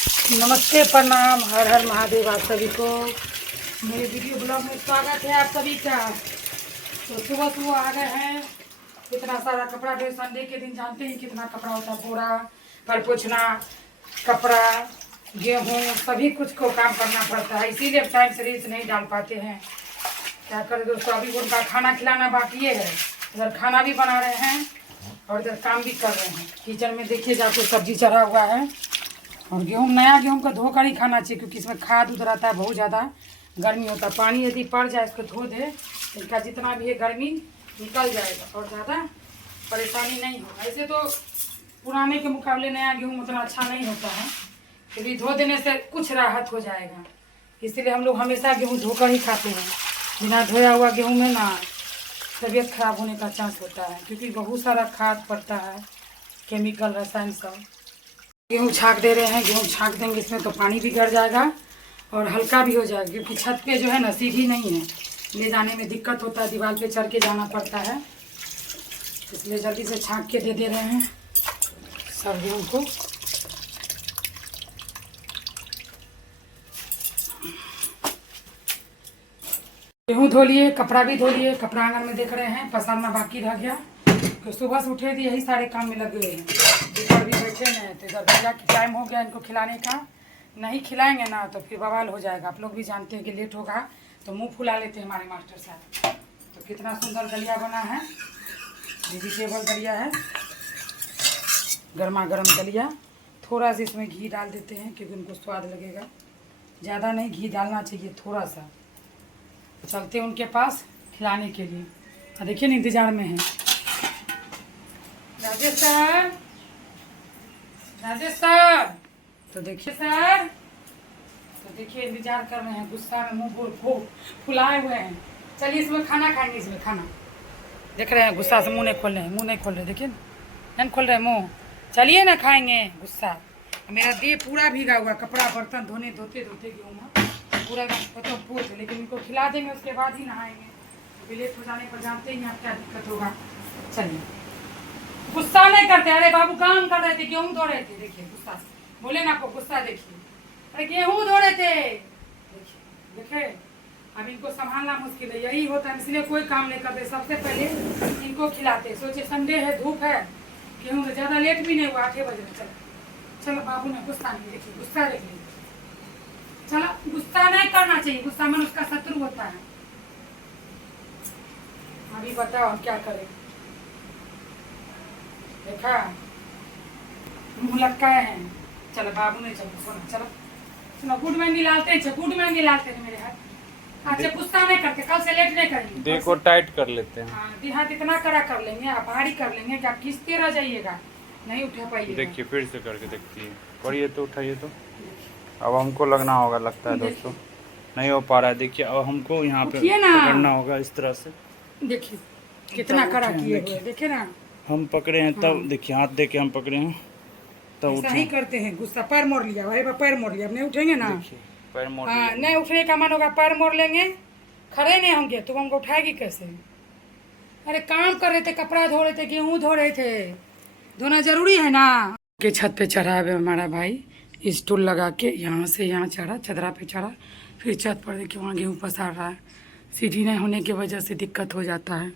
नमस्ते, प्रणाम, हर हर महादेव। आप सभी को मेरे वीडियो ब्लॉग में स्वागत है आप सभी का। तो सुबह सुबह आ गए हैं। इतना सारा कपड़ा ढेर, संडे के दिन जानते हैं कितना कपड़ा होता है। बोरा पर पोछना, कपड़ा, गेहूँ, सभी कुछ को काम करना पड़ता है। इसीलिए टाइम से रील्स नहीं डाल पाते हैं। क्या करें दोस्तों, अभी उनका खाना खिलाना बाकी है। इधर खाना भी बना रहे हैं और इधर काम भी कर रहे हैं। किचन में देखिए जाके सब्जी चढ़ा हुआ है। और गेहूँ, नया गेहूँ का धोकर ही खाना चाहिए, क्योंकि इसमें खाद उध रहता है, बहुत ज़्यादा गर्मी होता है। पानी यदि पड़ जाए इसको धो दे, इनका जितना भी है गर्मी निकल जाएगा और ज़्यादा परेशानी नहीं होगा। ऐसे तो पुराने के मुकाबले नया गेहूँ उतना अच्छा नहीं होता है, क्योंकि धो देने से कुछ राहत हो जाएगा। इसीलिए हम लोग हमेशा गेहूँ धोकर ही खाते हैं। बिना धोया हुआ गेहूँ में ना तबीयत खराब होने का चांस होता है, क्योंकि बहुत सारा खाद पड़ता है, केमिकल, रसायन सब। गेहूँ छाक दे रहे हैं। गेहूँ छाक देंगे इसमें तो पानी भी गिर जाएगा और हल्का भी हो जाएगा, क्योंकि छत पे जो है ना सीढ़ी नहीं है, ले जाने में दिक्कत होता है, दीवार पे चढ़ के जाना पड़ता है। इसलिए जल्दी से छाक के दे रहे हैं सब गेहूँ को। गेहूँ धो लिए, कपड़ा भी धो लिए। कपड़ा आंगन में देख रहे हैं, पसारना बाकी रह गया। तो सुबह से उठे थे, यही सारे काम में लगे हुए हैं। ऊपर भी बैठे हैं, तो इधर भैया की टाइम हो गया इनको खिलाने का। नहीं खिलाएंगे ना तो फिर बवाल हो जाएगा। आप लोग भी जानते हैं कि लेट होगा तो मुंह फुला लेते हैं हमारे मास्टर साहब। तो कितना सुंदर दलिया बना है, वेजिटेबल दलिया है, गर्मा गर्म दलिया। थोड़ा सा इसमें घी डाल देते हैं, क्योंकि उनको स्वाद लगेगा। ज़्यादा नहीं घी डालना चाहिए, थोड़ा सा। चलते हैं उनके पास खिलाने के लिए। देखिए ना, इंतजार में है राजेश सर। राजेश सर, तो देखिए सर, तो देखिए इंतजार कर रहे हैं, गुस्सा में मुंह फुलाए हुए हैं। चलिए इसमें खाना खाएंगे। इसमें खाना देख रहे हैं, गुस्सा से मुंह नहीं खोल रहे हैं, मुंह नहीं खोल रहे, देखिए नहीं खोल रहे मुंह। चलिए ना खाएंगे। गुस्सा, मेरा देह पूरा भीगा हुआ, कपड़ा बर्तन धोते धोते गेहूँ पूरा पतो पोत, लेकिन इनको खिला देंगे उसके बाद ही नहाएंगे। लेट हो जाने पर जानते ही आप क्या दिक्कत होगा। चलिए, गुस्सा नहीं करते। अरे बाबू काम कर रहे थे, गेहूँ धो रहे थे। देखिए गुस्सा से बोले ना, आपको गुस्सा देखिए। अरे गेहूँ धो रहे थे, देखिए देखे। अब इनको संभालना मुश्किल है, यही होता है, इसलिए कोई काम नहीं करते। सबसे पहले इनको खिलाते। सोचे संडे है, धूप है, गेहूँ तो ज़्यादा लेट भी नहीं हुआ, 8 बजे। चलो चलो, बाबू ने गुस्सा नहीं, देखिए गुस्सा देख लीजिए। चलो, गुस्सा नहीं करना चाहिए, गुस्सा मन उसका शत्रु होता है। अभी बताओ क्या करें। देखा, मुँह लटकाए हैं। चलो बाबू ने, चलो सोना, चलो चलो। गुड मेहंदी लालते हैं, गुड मेहंदी लालते हैं मेरे हाथ। अच्छा, गुस्सा नहीं करते, कल से लेट नहीं करेंगे। देखो टाइट कर लेते हैं। हाँ, देहात इतना कड़ा कर लेंगे, आप भारी कर लेंगे कि आप खींचते रह जाइएगा, नहीं उठा पाइएगा। देखिए फिर से करके देखती है, करिए तो, उठाइए तो। अब हमको लगना होगा, लगता है दोस्तों नहीं हो पा रहा है। देखिए अब हमको यहाँ पे पकड़ना होगा इस तरह से। देखिए कितना कड़ा किए हुए, देखिए ना। हम पकड़े हैं तब, देखिए हाथ दे के हम पकड़े हैं तब ऐसा ही करते हैं। गुस्सा, पैर मोड़ लिया भाई, पैर मोड़ लिया, अब नहीं उठेंगे ना। पैर मोड़, हाँ, नहीं उठने का मन होगा, पैर मोड़ लेंगे, खड़े नहीं होंगे तो हमको उठाएगी कैसे। अरे काम कर रहे थे, कपड़ा धो रहे थे, गेहूँ धो रहे थे, धोना जरूरी है ना। के छत पे चढ़ा है हमारा भाई, स्टूल लगा के यहाँ से यहाँ चढ़ा, चदरा पे चढ़ा, फिर छत पर देखिए वहाँ गेहूँ पसार रहा है। सीढ़ी नहीं होने की वजह से दिक्कत हो जाता है,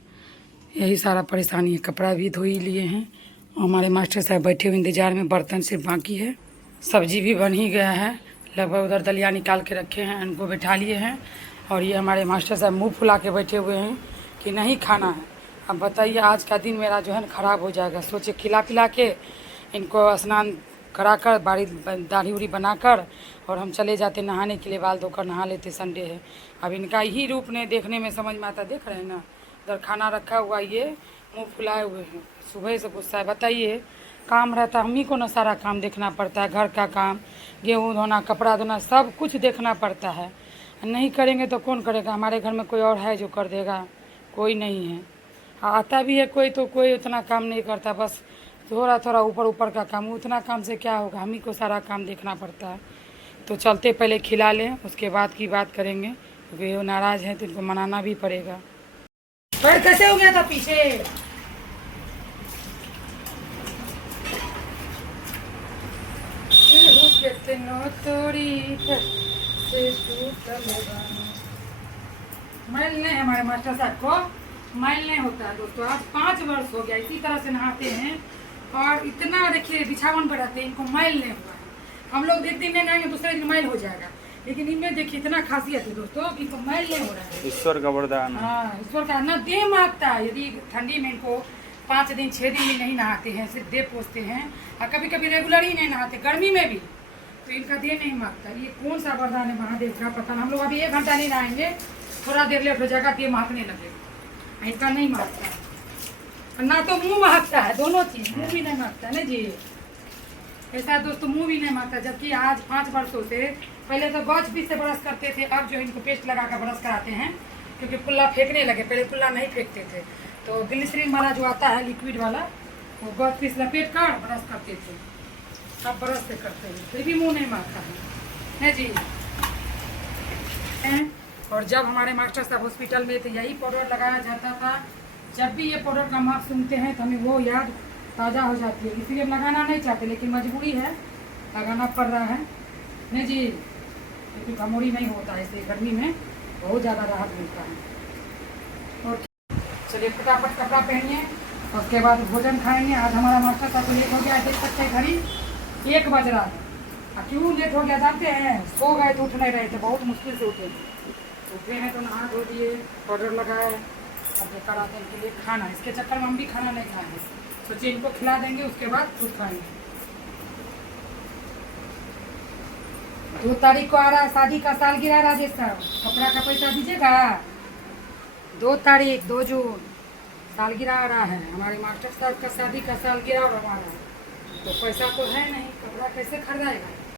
यही सारा परेशानी है। कपड़ा भी धो ही लिए हैं और हमारे मास्टर साहब बैठे हुए इंतजार में। बर्तन से बाकी है, सब्जी भी बन ही गया है लगभग। उधर दलिया निकाल के रखे हैं, उनको बैठा लिए हैं। और ये हमारे मास्टर साहब मुंह फुला के बैठे हुए हैं कि नहीं खाना है। अब बताइए, आज का दिन मेरा जो है ख़राब हो जाएगा। सोचे खिला पिला के इनको स्नान करा कर, दाढ़ी उड़ी बनाकर, और हम चले जाते नहाने के लिए, बाल धोकर नहा लेते, संडे है। अब इनका ही रूप ने देखने में समझ में आता। देख रहे हैं ना, उधर खाना रखा हुआ, ये मुंह फुलाए हुए हैं, सुबह से गुस्सा है। बताइए, काम रहता हम ही को ना, सारा काम देखना पड़ता है, घर का काम, गेहूँ धोना, कपड़ा धोना, सब कुछ देखना पड़ता है। नहीं करेंगे तो कौन करेगा। हमारे घर में कोई और है जो कर देगा? कोई नहीं है। आता भी है कोई तो कोई उतना काम नहीं करता, बस थोड़ा थोड़ा ऊपर ऊपर का काम। उतना काम से क्या होगा, हम ही को सारा काम देखना पड़ता है। तो चलते पहले खिला लें, उसके बाद की बात करेंगे, क्योंकि वो नाराज़ हैं तो इनको मनाना भी पड़ेगा। पैर कैसे हो गया था पीछे? कहते तोरी से सूतल बानी। मैल नहीं, हमारे मास्टर साहब को मैल नहीं होता है दोस्तों। आज 5 वर्ष हो गया इसी तरह से नहाते हैं और इतना देखिए बिछावन पर रहते हैं, इनको मैल नहीं हुआ है। हम लोग एक दिन नहीं नहाएंगे दूसरे दिन मैल हो जाएगा, लेकिन इनमें देखिए इतना खासियत है दोस्तों कि इनको मैल नहीं हो रहा है। ईश्वर का वरदान है। हाँ, ईश्वर का ना देह मांगता है। यदि ठंडी में इनको 5 दिन 6 दिन भी नहीं नहाते हैं, सिर्फ देह पोसते हैं और कभी कभी रेगुलर ही नहीं नहाते, गर्मी में भी, तो इनका देह नहीं मांगता। ये कौन सा वरदान है महादेव का पता नहीं। हम लोग अभी 1 घंटा नहीं नहाएंगे, थोड़ा देर लेट हो जाएगा, देह महकने लगेगा। इनका नहीं महकता ना, तो मुंह महकता है, दोनों चीज। मुंह भी नहीं महकता ना जी, ऐसा दोस्तों मुंह भी नहीं महकता। जबकि आज 5 वर्षों से, पहले तो गौच भी से ब्रश करते थे, अब जो इनको पेस्ट लगा कर ब्रश कराते हैं, क्योंकि पुल्ला फेंकने लगे। पहले पुल्ला नहीं फेंकते थे, तो ग्लिसरीन वाला जो आता है लिक्विड वाला, वो गौच पीस लपेट कर ब्रश करते थे। अब ब्रश से करते हैं, फिर भी मुंह नहीं महकता है जी। और जब हमारे मास्टर साहब हॉस्पिटल में थे, यही पाउडर लगाया जाता था। जब भी ये पाउडर का मार्क सुनते हैं तो हमें वो याद ताज़ा हो जाती है। इसलिए हम लगाना नहीं चाहते, लेकिन मजबूरी है, लगाना पड़ रहा है नहीं जी, क्योंकि घमोड़ी नहीं होता है, इसलिए गर्मी में बहुत ज़्यादा राहत मिलता है। और चलिए फटाफट कपड़ा पहनिए, उसके बाद भोजन खाएंगे। आज हमारा मास्टर साहब लेट हो गया, देख सकते हैं घड़ी 1 बज रहा है। क्यों लेट हो गया जानते हैं? सो गए तो उठ नहीं रहे थे, बहुत मुश्किल से उठे हैं तो नहा धो दिए, पाउडर लगाए, अब लेकर आते हैं इनके लिए खाना। इसके चक्कर में हम भी खाना नहीं खाएंगे, सोचिए इनको खिला देंगे, उसके बाद खुद खाएंगे। 2 तारीख को आ रहा है शादी का सालगिरह, राजेश साहब कपड़ा का पैसा दीजिएगा। 2 तारीख 2 जून सालगिरह आ रहा है हमारे मास्टर साहब का, शादी का सालगिरह और हमारा, तो पैसा तो है नहीं, कपड़ा कैसे खरीदाएगा।